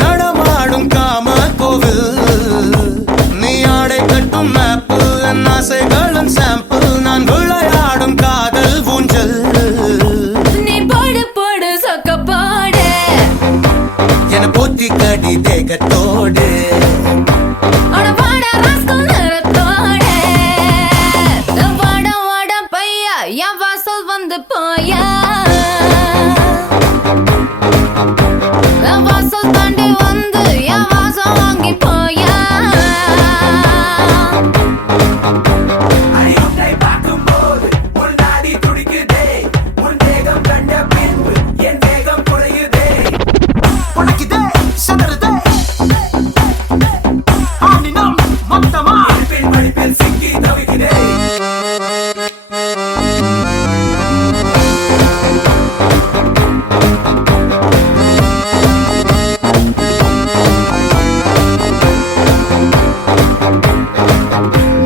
நடமாடும் காம கோவில் நீ ஆடை கட்டும் நடிப்பில் சிக்கி தவிக்கிறேன்.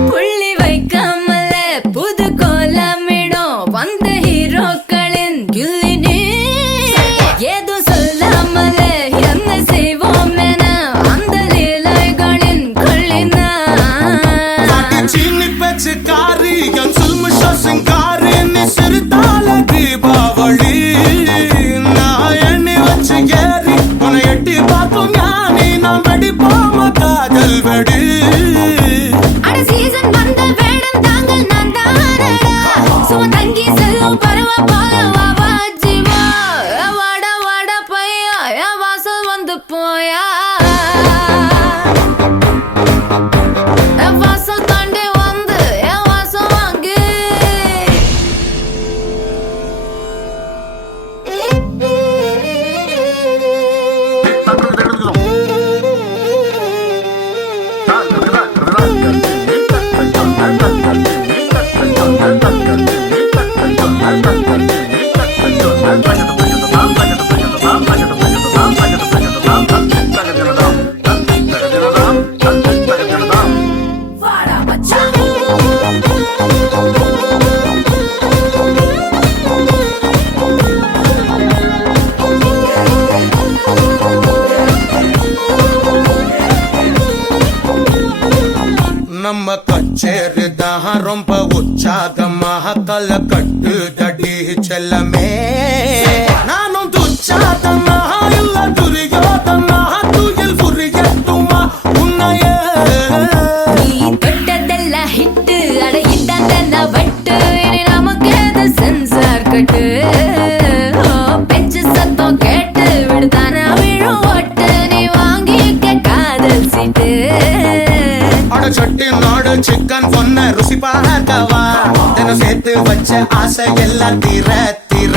புள்ளி வைக்காமல புது கோலமிடும் வந்த ஹீரோக்களின் கில்லினே ஏதோ சொல்லாமல என்ன செய்வோம் என அந்த லீலைகளின் கொள்ளினா சீனி பேச்சுக்காரி என் சுல்முஷோ சிங்காரி நீ சிறுதால தீபாவளி நான் எண்ணி வச்சு ஏறி உன எட்டி பார்க்கும் ஞானி நாம் வெடிப்போம காதல் வெடி அட சீசன் வந்த வேடம் தாங்கள் நான் தானடா சும்மா தங்கி செல்லும் பரவ போல வா ஜீவா வாட வாட பையா என் வாசல் வந்து போயா என் வாசல் தாண்டி வந்து என் வாசல் வாங்கு வாடா மச்சான் நம்ம கச்சேரி தான் ரொம்ப உற்சாகமாக கல கட்டு தடி செல்லமே நானும் துச்சாதமாக இல்ல துரியோதமாக துயில் புரியட்டுமா உன்னையே நீ தொட்டதெல்லாம் ஹிட்டு அட இதாண்டா வட்டு இனி நமக்கு எது சென்சார் கட்டு பெஞ்சு சத்தம் கேட்டு விடுதானா விழும் ஓட்டு நீ வாங்கிக்க காதல் சீட்டு அட சட்டி நாடு சிக்கன் பொண்ண ருசி பார்க்கவா தினம் சேர்த்து வச்ச ஆசை எல்லாம் தீர தீர